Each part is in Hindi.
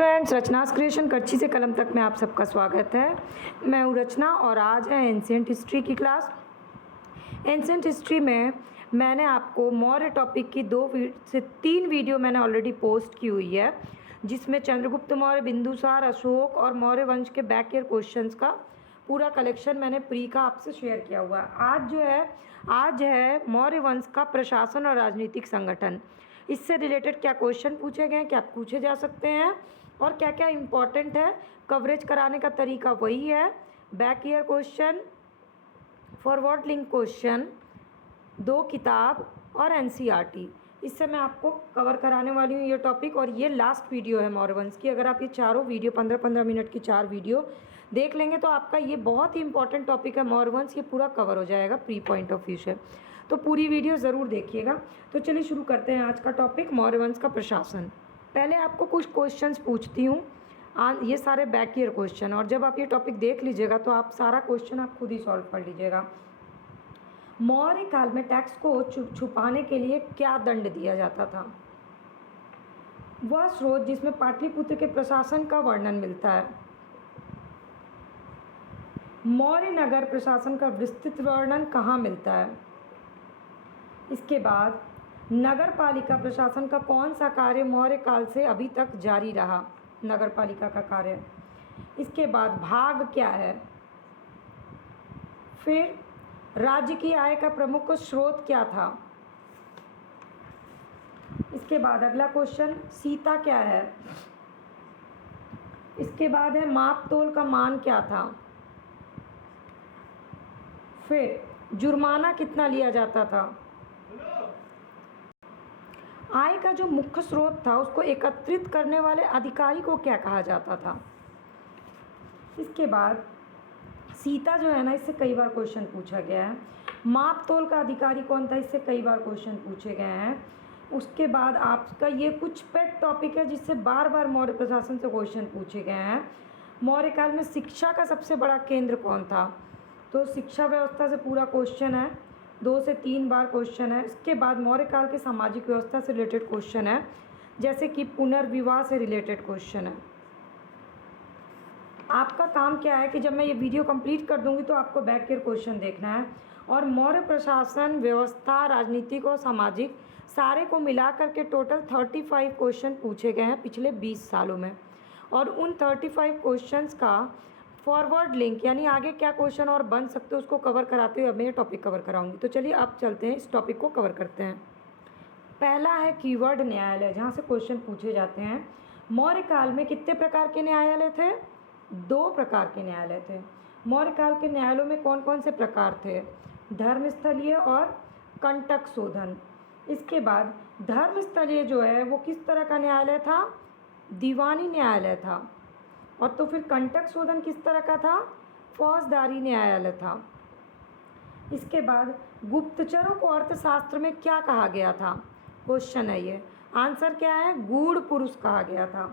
फ्रेंड्स, रचनास क्रिएशन कच्ची से कलम तक में आप सबका स्वागत है। मैं हूँ रचना और आज है एंशिएंट हिस्ट्री की क्लास। एंशिएंट हिस्ट्री में मैंने आपको मौर्य टॉपिक की 2 से 3 वीडियो मैंने ऑलरेडी पोस्ट की हुई है, जिसमें चंद्रगुप्त मौर्य, बिंदुसार, अशोक और मौर्य वंश के बैक ईयर क्वेश्चंस का पूरा कलेक्शन मैंने प्री का आपसे शेयर किया हुआ है। आज है मौर्य वंश का प्रशासन और राजनीतिक संगठन। इससे रिलेटेड क्या क्वेश्चन पूछे गए, क्या पूछे जा सकते हैं और क्या क्या इम्पोर्टेंट है। कवरेज कराने का तरीका वही है, back year question, forward link question, 2 किताब और एनसीईआरटी। इससे मैं आपको कवर कराने वाली हूँ ये टॉपिक। और ये लास्ट वीडियो है मौर्य वंश की। अगर आप ये चारों वीडियो 15-15 मिनट की 4 वीडियो देख लेंगे तो आपका ये बहुत ही इंपॉर्टेंट टॉपिक है मौर्य वंश, ये पूरा कवर हो जाएगा प्री पॉइंट ऑफ व्यू से। तो पूरी वीडियो ज़रूर देखिएगा। तो चलिए शुरू करते हैं आज का टॉपिक, मौर्य वंश का प्रशासन। पहले आपको कुछ क्वेश्चंस पूछती हूँ, ये सारे बैक ईयर क्वेश्चन, और जब आप ये टॉपिक देख लीजिएगा तो आप सारा क्वेश्चन आप खुद ही सॉल्व कर लीजिएगा। मौर्य काल में टैक्स को छुपाने के लिए क्या दंड दिया जाता था? वह स्रोत जिसमें पाटलिपुत्र के प्रशासन का वर्णन मिलता है। मौर्य नगर प्रशासन का विस्तृत वर्णन कहाँ मिलता है? इसके बाद नगर पालिका प्रशासन का कौन सा कार्य मौर्य काल से अभी तक जारी रहा? नगर पालिका का कार्य। इसके बाद भाग क्या है? फिर राज्य की आय का प्रमुख स्रोत क्या था? इसके बाद अगला क्वेश्चन, सीता क्या है? इसके बाद है माप तोल का मान क्या था? फिर जुर्माना कितना लिया जाता था? आय का जो मुख्य स्रोत था उसको एकत्रित करने वाले अधिकारी को क्या कहा जाता था? इसके बाद सीता जो है ना, इससे कई बार क्वेश्चन पूछा गया है। माप तोल का अधिकारी कौन था? इससे कई बार क्वेश्चन पूछे गए हैं। उसके बाद आपका ये कुछ पेट टॉपिक है जिससे बार बार मौर्य प्रशासन से क्वेश्चन पूछे गए हैं। मौर्य काल में शिक्षा का सबसे बड़ा केंद्र कौन था? तो शिक्षा व्यवस्था से पूरा क्वेश्चन है, 2 से 3 बार क्वेश्चन है। इसके बाद मौर्य काल के सामाजिक व्यवस्था से रिलेटेड क्वेश्चन है, जैसे कि पुनर्विवाह से रिलेटेड क्वेश्चन है। आपका काम क्या है कि जब मैं ये वीडियो कंप्लीट कर दूंगी तो आपको बैक ईयर क्वेश्चन देखना है, और मौर्य प्रशासन, व्यवस्था, राजनीतिक और सामाजिक सारे को मिलाकर के टोटल 35 क्वेश्चन पूछे गए हैं पिछले 20 सालों में। और उन 35 क्वेश्चंस का फॉरवर्ड लिंक, यानी आगे क्या क्वेश्चन और बन सकते हैं, उसको कवर कराते हुए अब मैं ये टॉपिक कवर कराऊंगी। तो चलिए अब चलते हैं, इस टॉपिक को कवर करते हैं। पहला है कीवर्ड न्यायालय, जहाँ से क्वेश्चन पूछे जाते हैं। मौर्य काल में कितने प्रकार के न्यायालय थे? 2 प्रकार के न्यायालय थे। मौर्य काल के न्यायालयों में कौन कौन से प्रकार थे? धर्मस्थलीय और कंटक शोधन। इसके बाद धर्मस्थलीय जो है वो किस तरह का न्यायालय था? दीवानी न्यायालय था। और तो फिर कंटक शोधन किस तरह का था? फौजदारी न्यायालय था। इसके बाद गुप्तचरों को अर्थशास्त्र में क्या कहा गया था? क्वेश्चन है ये। आंसर क्या है? गूढ़ पुरुष कहा गया था।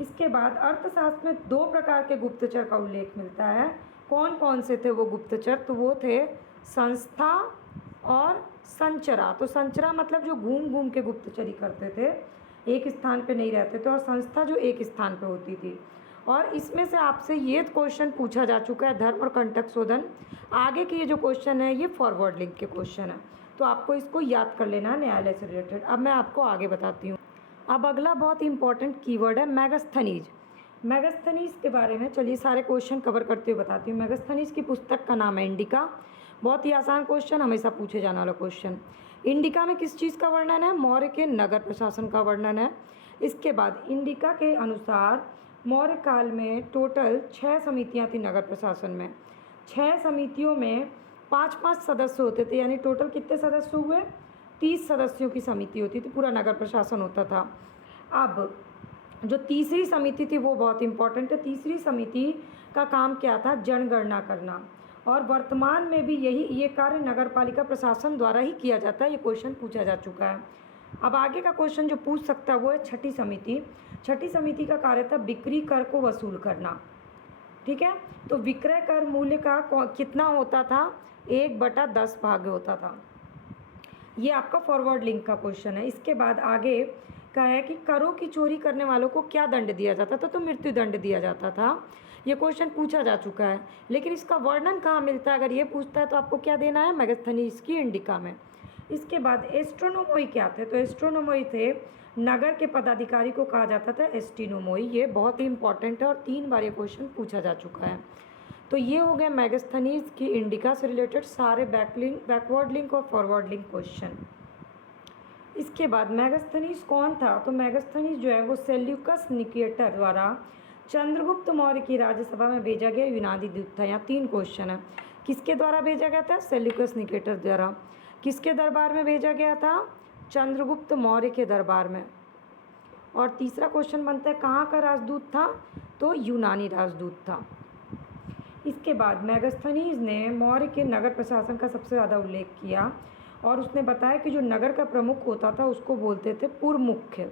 इसके बाद अर्थशास्त्र में 2 प्रकार के गुप्तचर का उल्लेख मिलता है। कौन कौन से थे वो गुप्तचर? तो वो थे संस्था और संचरा। तो संचरा मतलब जो घूम घूम के गुप्तचरी करते थे, एक स्थान पे नहीं रहते थे, और संस्था जो एक स्थान पे होती थी। और इसमें से आपसे ये क्वेश्चन पूछा जा चुका है, धर्म और कंटक शोधन। आगे के ये जो क्वेश्चन है ये फॉरवर्ड लिंक के क्वेश्चन है, तो आपको इसको याद कर लेना है न्यायालय से रिलेटेड। अब मैं आपको आगे बताती हूँ। अब अगला बहुत इंपॉर्टेंट कीवर्ड है मेगास्थनीज। मेगास्थनीज के बारे में चलिए सारे क्वेश्चन कवर करते हुए बताती हूँ। मेगास्थनीज की पुस्तक का नाम है इंडिका। बहुत ही आसान क्वेश्चन, हमेशा पूछे जाने वाला क्वेश्चन। इंडिका में किस चीज़ का वर्णन है? मौर्य के नगर प्रशासन का वर्णन है। इसके बाद इंडिका के अनुसार मौर्य काल में टोटल 6 समितियाँ थी नगर प्रशासन में। 6 समितियों में 5-5 सदस्य होते थे, यानी टोटल कितने सदस्य हुए? 30 सदस्यों की समिति होती थी, पूरा नगर प्रशासन होता था। अब जो तीसरी समिति थी वो बहुत इंपॉर्टेंट है। तीसरी समिति का काम क्या था? जनगणना करना। और वर्तमान में भी ये कार्य नगर पालिका प्रशासन द्वारा ही किया जाता है। ये क्वेश्चन पूछा जा चुका है। अब आगे का क्वेश्चन जो पूछ सकता है वो है छठी समिति। छठी समिति का कार्य था बिक्री कर को वसूल करना। ठीक है, तो विक्रय कर मूल्य का कितना होता था? 1/10 भाग होता था। ये आपका फॉरवर्ड लिंक का क्वेश्चन है। इसके बाद आगे का है कि करों की चोरी करने वालों को क्या दंड दिया जाता था, तो मृत्यु दंड दिया जाता था। ये क्वेश्चन पूछा जा चुका है, लेकिन इसका वर्णन कहाँ मिलता है? अगर ये पूछता है तो आपको क्या देना है? मेगास्थनीज की इंडिका में। इसके बाद एस्ट्रोनोमोई क्या थे? तो एस्ट्रोनोमोई थे नगर के पदाधिकारी को कहा जाता था एस्टिनोमोई। ये बहुत ही इंपॉर्टेंट है और 3 बार ये क्वेश्चन पूछा जा चुका है। तो ये हो गए मेगास्थनीज की इंडिका से रिलेटेड सारे बैकवर्ड लिंक और फॉरवर्ड लिंक क्वेश्चन। इसके बाद मेगास्थनीज कौन था? तो मेगास्थनीज जो है वो सेल्यूकस निकेटर द्वारा चंद्रगुप्त मौर्य की राज्यसभा में भेजा गया यूनानी दूत था। यहाँ 3 क्वेश्चन है। किसके द्वारा भेजा गया था? सेल्यूकस निकेटर द्वारा। किसके दरबार में भेजा गया था? चंद्रगुप्त मौर्य के दरबार में। और तीसरा क्वेश्चन बनता है कहाँ का राजदूत था? तो यूनानी राजदूत था। इसके बाद मेगास्थनीज ने मौर्य के नगर प्रशासन का सबसे ज़्यादा उल्लेख किया और उसने बताया कि जो नगर का प्रमुख होता था उसको बोलते थे पूर्व मुख्य।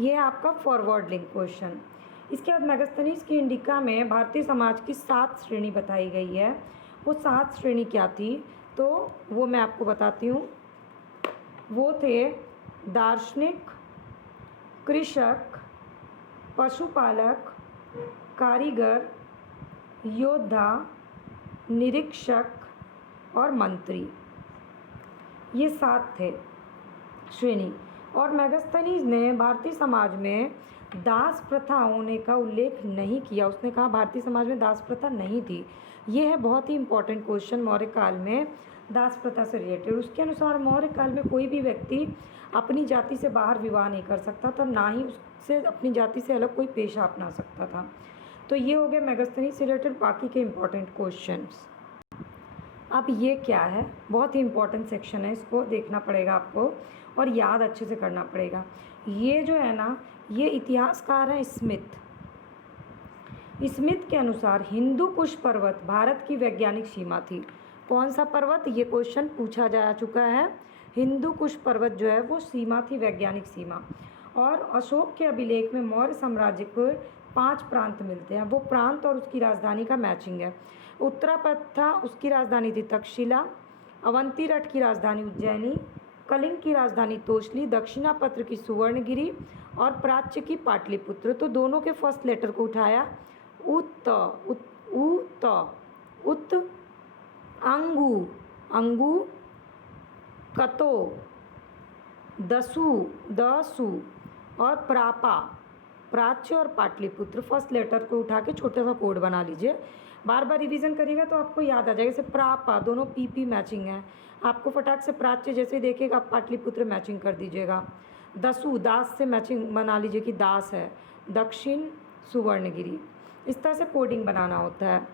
ये है आपका फॉरवर्ड लिंक क्वेश्चन। इसके बाद मेगास्थनीज की इंडिका में भारतीय समाज की 7 श्रेणी बताई गई है। वो 7 श्रेणी क्या थी? तो वो मैं आपको बताती हूँ। वो थे दार्शनिक, कृषक, पशुपालक, कारीगर, योद्धा, निरीक्षक और मंत्री। ये 7 थे श्रेणी। और मेगास्थनीज ने भारतीय समाज में दास प्रथा होने का उल्लेख नहीं किया। उसने कहा भारतीय समाज में दास प्रथा नहीं थी। ये है बहुत ही इंपॉर्टेंट क्वेश्चन मौर्य काल में दास प्रथा से रिलेटेड। उसके अनुसार मौर्य काल में कोई भी व्यक्ति अपनी जाति से बाहर विवाह नहीं कर सकता था, ना ही उससे अपनी जाति से अलग कोई पेशा अपना सकता था। तो ये हो गया मेगास्थनीज से रिलेटेड बाकी के इंपॉर्टेंट क्वेश्चंस। अब ये क्या है? बहुत ही इंपॉर्टेंट सेक्शन है, इसको देखना पड़ेगा आपको और याद अच्छे से करना पड़ेगा। ये जो है ना, ये इतिहासकार हैं स्मिथ। स्मिथ के अनुसार हिंदू कुश पर्वत भारत की वैज्ञानिक सीमा थी। कौन सा पर्वत? ये क्वेश्चन पूछा जा चुका है। हिंदू कुश पर्वत जो है वो सीमा थी, वैज्ञानिक सीमा। और अशोक के अभिलेख में मौर्य साम्राज्य को 5 प्रांत मिलते हैं। वो प्रांत और उसकी राजधानी का मैचिंग है। उत्तरापथ था, उसकी राजधानी थी तक्षशिला। अवंतीरठ की राजधानी उज्जैनी। कलिंग की राजधानी तोशली। दक्षिणापत्र की सुवर्णगिरी और प्राच्य की पाटलिपुत्र। तो दोनों के फर्स्ट लेटर को उठाया। उत अंगु अंगु कतो दसु और प्रापा प्राच्य और पाटलिपुत्र। फर्स्ट लेटर को उठा के छोटा सा कोड बना लीजिए। बार बार रिवीजन करिएगा तो आपको याद आ जाएगा। जैसे प्रापा, दोनों पीपी मैचिंग है। आपको फटाक से प्राच्य जैसे देखेगा आप पाटलिपुत्र मैचिंग कर दीजिएगा। दसु, दास से मैचिंग बना लीजिए कि दास है। दक्षिण सुवर्णगिरी। इस तरह से कोडिंग बनाना होता है।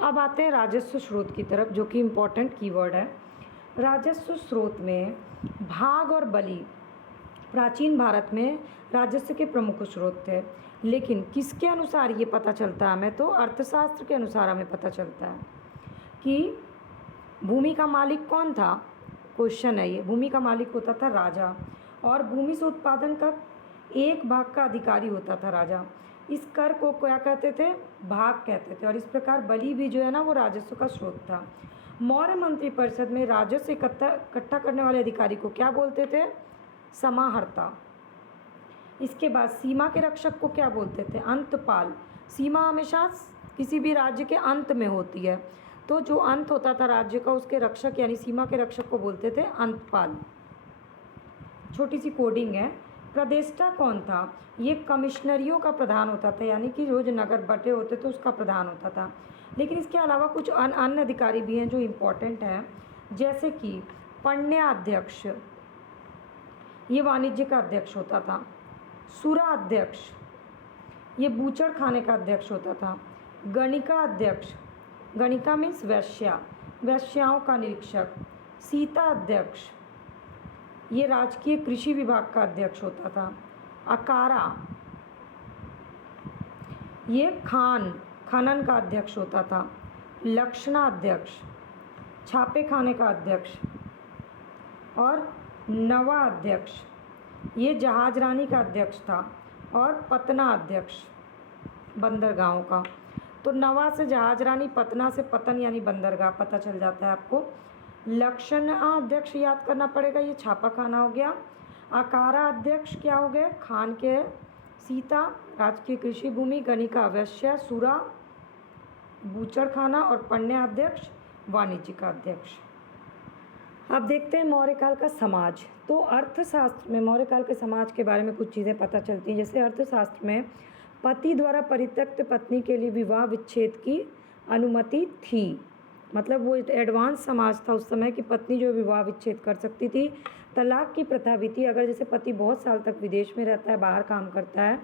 अब आते हैं राजस्व स्रोत की तरफ, जो कि इम्पोर्टेंट कीवर्ड है। राजस्व स्रोत में भाग और बलि प्राचीन भारत में राजस्व के प्रमुख स्रोत थे। लेकिन किसके अनुसार ये पता चलता है हमें? तो अर्थशास्त्र के अनुसार हमें पता चलता है कि भूमि का मालिक कौन था। क्वेश्चन है ये। भूमि का मालिक होता था राजा और भूमि से उत्पादन का 1 भाग का अधिकारी होता था राजा। इस कर को क्या कहते थे? भाग कहते थे। और इस प्रकार बलि भी जो है ना वो राजस्व का स्रोत था। मौर्य मंत्री परिषद में राजस्व इकट्ठा करने वाले अधिकारी को क्या बोलते थे? समाहर्ता। इसके बाद सीमा के रक्षक को क्या बोलते थे? अंतपाल। सीमा हमेशा किसी भी राज्य के अंत में होती है, तो जो अंत होता था राज्य का उसके रक्षक यानी सीमा के रक्षक को बोलते थे अंतपाल। छोटी सी कोडिंग है। प्रदेष्टा कौन था? ये कमिश्नरियों का प्रधान होता था, यानी कि रोज नगर बटे होते थे उसका प्रधान होता था। लेकिन इसके अलावा कुछ अन्य अधिकारी भी हैं जो इम्पोर्टेंट हैं, जैसे कि पण्याध्यक्ष, ये वाणिज्य का अध्यक्ष होता था। सुरा अध्यक्ष, ये बूचड़ खाने का अध्यक्ष होता था। गणिका अध्यक्ष, गणिका मीन्स वैश्या, वैश्याओं का निरीक्षक। सीता अध्यक्ष, ये राजकीय कृषि विभाग का अध्यक्ष होता था। अकारा, ये खनन का अध्यक्ष होता था। लक्षणा अध्यक्ष, छापे खाने का अध्यक्ष। और नवा अध्यक्ष, ये जहाजरानी का अध्यक्ष था। और पतना अध्यक्ष, बंदरगाहों का। तो नवा से जहाजरानी, पतना से पतन यानी बंदरगाह, पता चल जाता है आपको। लक्षण अध्यक्ष याद करना पड़ेगा, ये छापा खाना हो गया। आकारा अध्यक्ष क्या हो गए, खान के सीता, राजकीय कृषि भूमि, गणिका अवश्य, सुरा बूचड़ खाना, और पण्याध्यक्ष वाणिज्यिक अध्यक्ष। अब देखते हैं मौर्यकाल का समाज। तो अर्थशास्त्र में मौर्यकाल के समाज के बारे में कुछ चीज़ें पता चलती हैं। जैसे अर्थशास्त्र में पति द्वारा परित्यक्त पत्नी के लिए विवाह विच्छेद की अनुमति थी, मतलब वो एडवांस समाज था उस समय कि पत्नी जो विवाह विच्छेद कर सकती थी। तलाक की प्रथा भी थी, अगर जैसे पति बहुत साल तक विदेश में रहता है, बाहर काम करता है,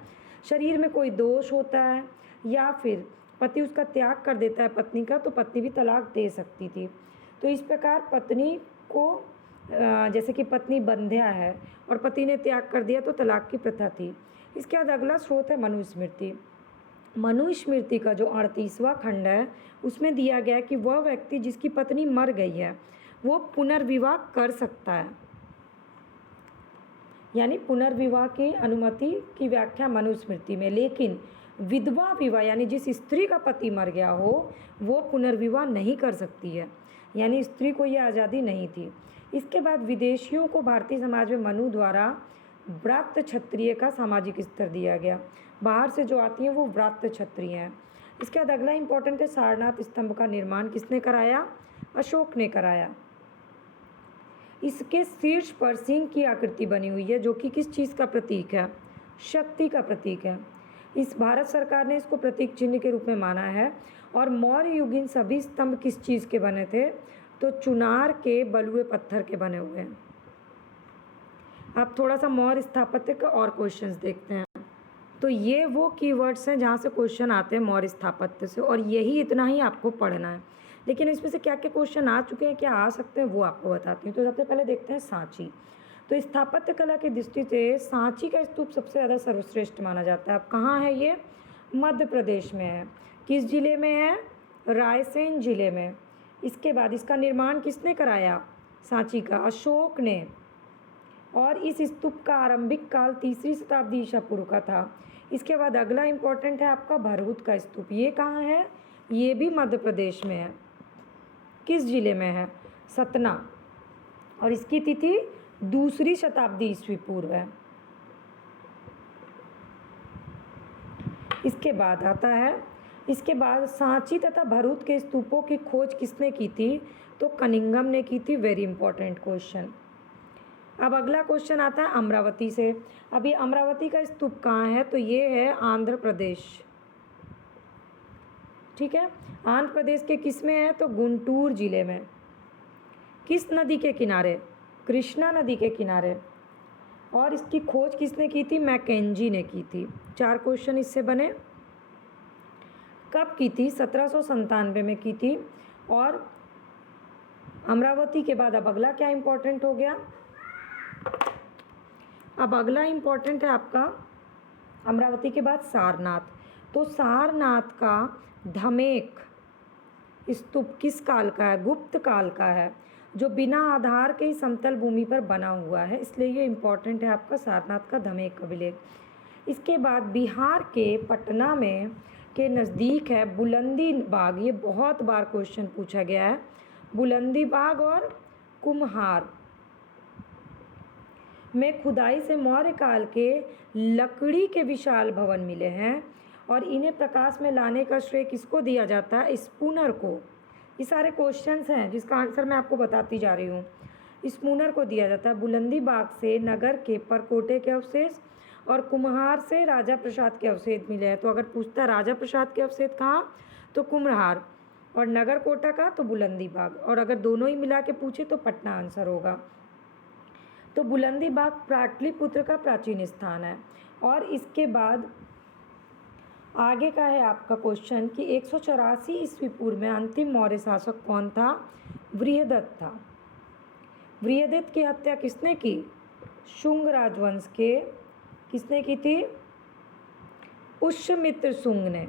शरीर में कोई दोष होता है या फिर पति उसका त्याग कर देता है पत्नी का, तो पत्नी भी तलाक दे सकती थी। तो इस प्रकार पत्नी को जैसे कि पत्नी बंध्या है और पति ने त्याग कर दिया तो तलाक की प्रथा थी। इसके बाद अगला स्रोत है मनुस्मृति। मनुस्मृति का जो 38वां खंड है उसमें दिया गया है कि वह व्यक्ति जिसकी पत्नी मर गई है वो पुनर्विवाह कर सकता है, यानी पुनर्विवाह की अनुमति की व्याख्या मनुस्मृति में। लेकिन विधवा विवाह यानी जिस स्त्री का पति मर गया हो वो पुनर्विवाह नहीं कर सकती है, यानी स्त्री को ये आज़ादी नहीं थी। इसके बाद विदेशियों को भारतीय समाज में मनु द्वारा व्रात्य क्षत्रिय का सामाजिक स्तर दिया गया। बाहर से जो आती हैं वो व्रात्य क्षत्रिय हैं। इसके बाद अगला इंपॉर्टेंट है सारनाथ स्तंभ का निर्माण किसने कराया, अशोक ने कराया। इसके शीर्ष पर सिंह की आकृति बनी हुई है जो कि किस चीज़ का प्रतीक है, शक्ति का प्रतीक है। इस भारत सरकार ने इसको प्रतीक चिन्ह के रूप में माना है। और मौर्य युगीन सभी स्तंभ किस चीज़ के बने थे, तो चुनार के बलुए पत्थर के बने हुए हैं। अब थोड़ा सा मौर्य स्थापत्य का और क्वेश्चंस देखते हैं। तो ये वो कीवर्ड्स हैं जहाँ से क्वेश्चन आते हैं मौर्य स्थापत्य से, और यही इतना ही आपको पढ़ना है। लेकिन इसमें से क्या क्या क्वेश्चन आ चुके हैं, क्या आ सकते हैं, वो आपको बताती हूँ। तो सबसे पहले देखते हैं सांची। तो स्थापत्य कला की दृष्टि से सांची का स्तूप सबसे ज़्यादा सर्वश्रेष्ठ माना जाता है। अब कहाँ है ये, मध्य प्रदेश में है। किस जिले में है, रायसेन जिले में। इसके बाद इसका निर्माण किसने कराया, सांची का, अशोक ने। और इस स्तूप का आरंभिक काल 3री शताब्दी ईसा पूर्व का था। इसके बाद अगला इंपॉर्टेंट है आपका भरहुत का स्तूप। ये कहाँ है, ये भी मध्य प्रदेश में है। किस जिले में है, सतना। और इसकी तिथि 2री शताब्दी ईस्वी पूर्व है। इसके बाद आता है, इसके बाद सांची तथा भरहुत के स्तूपों की खोज किसने की थी, तो कनिंघम ने की थी। Very important question. अब अगला क्वेश्चन आता है अमरावती से। अभी अमरावती का स्तूप कहाँ है, तो ये है आंध्र प्रदेश। ठीक है, आंध्र प्रदेश के किस में है, तो गुंटूर जिले में। किस नदी के किनारे, कृष्णा नदी के किनारे। और इसकी खोज किसने की थी, मैकेंजी ने की थी। 4 क्वेश्चन इससे बने। कब की थी, 1797 में की थी। और अमरावती के बाद अब अगला क्या इंपॉर्टेंट हो गया, अब अगला इंपॉर्टेंट है आपका अमरावती के बाद सारनाथ। तो सारनाथ का धमेक स्तूप किस काल का है, गुप्त काल का है, जो बिना आधार के ही समतल भूमि पर बना हुआ है, इसलिए ये इंपॉर्टेंट है आपका सारनाथ का धमेक अभिलेख। इसके बाद बिहार के पटना में के नज़दीक है बुलंदी बाग। ये बहुत बार क्वेश्चन पूछा गया है। बुलंदी बाग और कुम्हार में खुदाई से मौर्य काल के लकड़ी के विशाल भवन मिले हैं, और इन्हें प्रकाश में लाने का श्रेय किसको दिया जाता है, स्पूनर को। ये सारे क्वेश्चंस हैं जिसका आंसर मैं आपको बताती जा रही हूँ। स्पूनर को दिया जाता है। बुलंदी बाग से नगर के परकोटे के अवशेष और कुम्हार से राजा प्रसाद के अवशेष मिले हैं। तो अगर पूछता है राजा प्रसाद के अवशेष कहाँ, तो कुम्हार, और नगर कोटा का तो बुलंदी बाग, और अगर दोनों ही मिला के पूछे तो पटना आंसर होगा। तो बुलंदी बाग पाटलिपुत्र का प्राचीन स्थान है। और इसके बाद आगे का है आपका क्वेश्चन कि 184 ईस्वी पूर्व में अंतिम मौर्य शासक कौन था, बृहदत्त था। बृहदत्त की हत्या किसने की, शुंग राजवंश के किसने की थी, पुष्यमित्र शुंग ने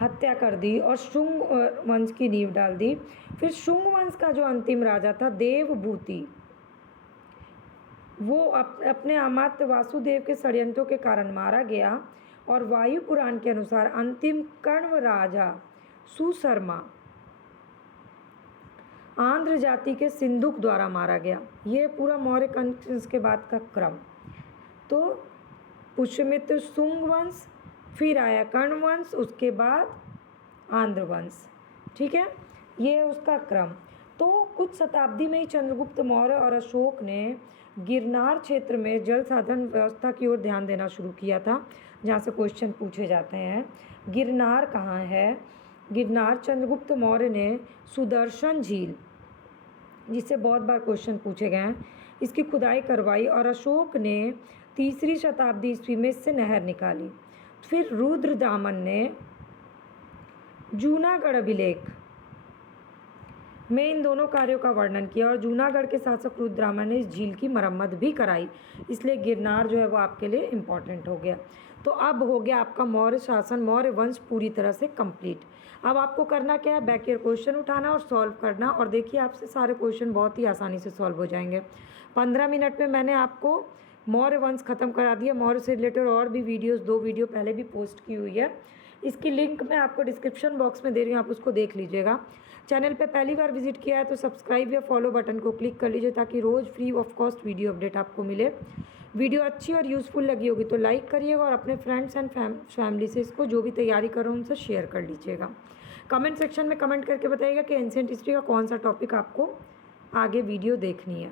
हत्या कर दी और शुंग वंश की नींव डाल दी। फिर शुंग वंश का जो अंतिम राजा था देवभूति, वो अपने अमात्य वासुदेव के षड्यंत्रों के कारण मारा गया। और वायु पुराण के अनुसार अंतिम कण्व राजा सुशर्मा आंध्र जाति के सिंधुक द्वारा मारा गया। ये पूरा मौर्य वंश के बाद का क्रम। तो पुष्यमित्र शुंग वंश, फिर आया कर्ण वंश, उसके बाद आंध्र वंश। ठीक है, ये उसका क्रम। तो कुछ शताब्दी में ही चंद्रगुप्त मौर्य और अशोक ने गिरनार क्षेत्र में जल साधन व्यवस्था की ओर ध्यान देना शुरू किया था, जहाँ से क्वेश्चन पूछे जाते हैं। गिरनार कहाँ है? गिरनार चंद्रगुप्त मौर्य ने सुदर्शन झील, जिससे बहुत बार क्वेश्चन पूछे गए हैं, इसकी खुदाई करवाई और अशोक ने 3री शताब्दी ईस्वी में इससे नहर निकाली। फिर रुद्रदामन ने जूनागढ़ अभिलेख में इन दोनों कार्यों का वर्णन किया और जूनागढ़ के शासक रुद्रदामन ने इस झील की मरम्मत भी कराई। इसलिए गिरनार जो है वो आपके लिए इम्पॉर्टेंट हो गया। तो अब हो गया आपका मौर्य शासन, मौर्य वंश पूरी तरह से कंप्लीट। अब आपको करना क्या है? बैक ईयर क्वेश्चन उठाना और सॉल्व करना, और देखिए आपसे सारे क्वेश्चन बहुत ही आसानी से सॉल्व हो जाएंगे। 15 मिनट में मैंने आपको मौर्य वंश ख़त्म करा दिया। मौर्य से रिलेटेड और भी वीडियोस 2 वीडियो पहले भी पोस्ट की हुई है, इसकी लिंक मैं आपको डिस्क्रिप्शन बॉक्स में दे रही हूँ, आप उसको देख लीजिएगा। चैनल पे पहली बार विजिट किया है तो सब्सक्राइब या फॉलो बटन को क्लिक कर लीजिए, ताकि रोज़ free of cost video update आपको मिले। वीडियो अच्छी और यूज़फुल लगी होगी तो लाइक करिएगा, और अपने फ्रेंड्स एंड फैमिली से इसको, जो भी तैयारी कर रहे हो उनसे शेयर कर लीजिएगा। कमेंट सेक्शन में कमेंट करके बताइएगा कि एंशिएंट हिस्ट्री का कौन सा टॉपिक आपको आगे वीडियो देखनी है।